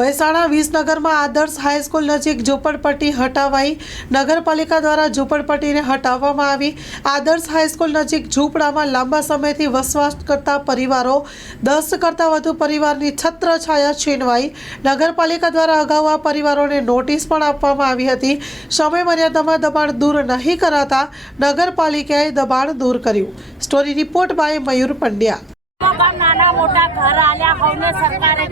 મહેસાણા વિસનગરમાં આદર્શ હાઈસ્કૂલ નજીક ઝૂંપડપટ્ટી હટાવાઈ નગરપાલિકા દ્વારા ઝૂંપડપટ્ટીને હટાવવામાં આવી. આદર્શ હાઈસ્કૂલ નજીક ઝૂંપડામાં લાંબા સમયથી વસવાટ કરતા પરિવારો, દસ કરતાં વધુ પરિવારની છત્રછાયા છીનવાઈ. નગરપાલિકા દ્વારા અગાઉ આ પરિવારોને નોટિસ પણ આપવામાં આવી હતી. સમય મર્યાદામાં દબાણ દૂર નહીં કરાતા નગરપાલિકાએ દબાણ દૂર કર્યું. Story report by Mayur Pandya. નાના મોટા ઘર આલ્યા હોને સરકારે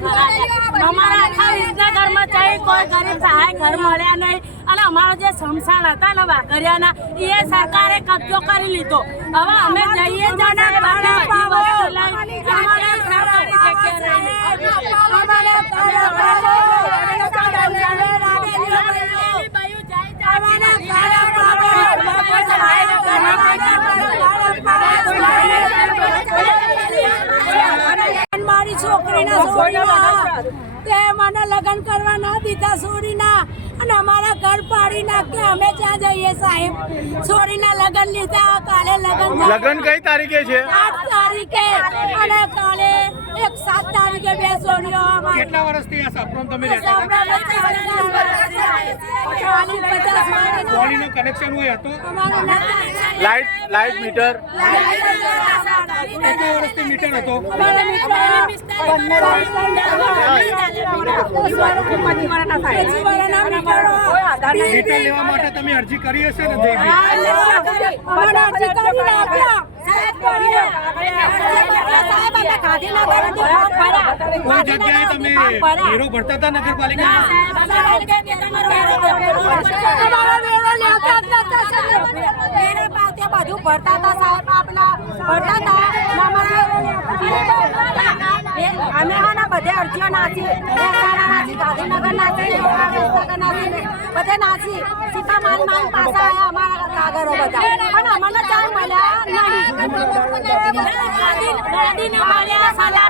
અમારા વિસનગરમાં ચાહે કોઈ ગરીબ સહાય ઘર મળ્યા નહીં. અને અમારો જે સમસાન હતા ને વાઘરિયાના, એ સરકારે કબજો કરી લીધો. હવે અમે જઈએ જ ને બધી વસ્તુ લઈ અમારે સરકારી જગ્યાએ છોડીના તે મને લગ્ન કરવા ના દીધા છોડીના અને અમારા ઘર પાડી નાખે. અમે ત્યાં જઈએ સાહેબ. છોડીના લગ્ન લીધા. કાલે લગ્ન લગ્ન કઈ તારીખે છે? આઠ તારીખે. અને કાલે એક સાત તારીખે બે અમારી કેટલા વર્ષથી આ સાપરોમ તમે પાણીનો કનેક્શન હોય હતું લાઈટ લાઈટ મીટર કેટલા વર્ષથી મીટર હતો મીટર લેવા માટે તમે અરજી કરી હશે ને જયભાઈ કોઈ જગ્યાએ તમે વેરો ભરતા હતા નગરપાલિકા અમે બધે અરજીઓ નાખી ગાંધીનગર નાખી વિસનગર માન પાસા અમારા કાગળો બધા. પણ અમને ચાલ મળ્યા નહીં. ગાડીને મળ્યા સલાડને મળ્યા